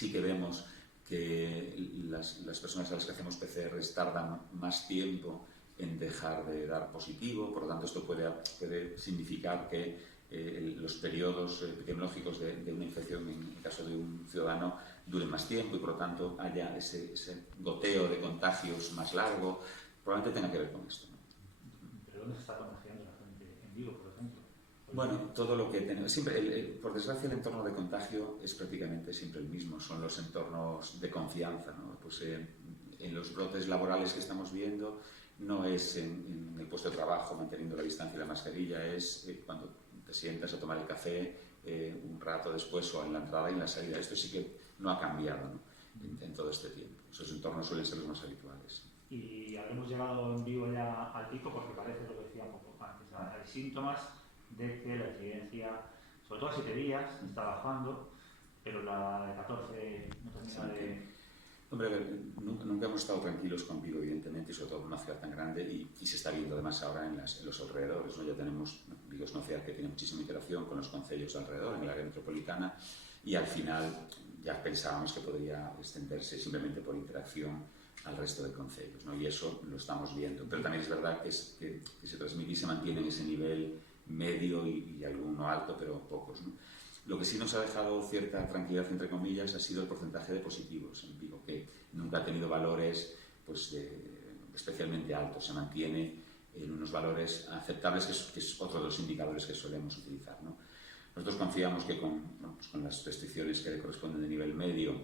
sí que vemos que las personas a las que hacemos PCRs tardan más tiempo en dejar de dar positivo, por lo tanto esto puede significar que los periodos epidemiológicos de una infección en el caso de un ciudadano duren más tiempo y por lo tanto haya ese goteo de contagios más largo, probablemente tenga que ver con esto, ¿no? ¿Pero dónde se está contagiando la gente? ¿En Vigo, por ejemplo? Bueno, todo lo que tenemos. Siempre, por desgracia, el entorno de contagio es prácticamente siempre el mismo. Son los entornos de confianza, ¿no? Pues en los brotes laborales que estamos viendo, no es en el puesto de trabajo manteniendo la distancia y la mascarilla, es cuando te sientas a tomar el café un rato después o en la entrada y en la salida. Esto sí que no ha cambiado, ¿no? en todo este tiempo. Esos entornos suelen ser los más habituales. Y habremos llegado en Vigo ya al pico porque parece lo que decía un poco antes. Hay síntomas de que la incidencia, sobre todo a 7 días, está bajando, pero la de 14 no termina de... Hombre, nunca hemos estado tranquilos con Vigo, evidentemente, y sobre todo en una ciudad tan grande, y se está viendo además ahora en los alrededores, ¿no? Ya tenemos, Vigo es una ciudad que tiene muchísima interacción con los concellos alrededor, en el área metropolitana, y al final ya pensábamos que podría extenderse simplemente por interacción al resto de concellos, ¿no? Y eso lo estamos viendo. Pero también es verdad que se transmite y se mantiene en ese nivel medio y alguno alto, pero pocos, ¿no? Lo que sí nos ha dejado cierta tranquilidad, entre comillas, ha sido el porcentaje de positivos en Vigo, que nunca ha tenido valores pues, especialmente altos, se mantiene en unos valores aceptables, que es otro de los indicadores que solemos utilizar, ¿no? Nosotros confiamos que con las restricciones que le corresponden de nivel medio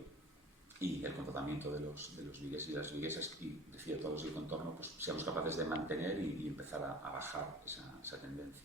y el comportamiento de los vigueses y las viguesas y de todos el contorno, pues seamos capaces de mantener y empezar a bajar esa tendencia.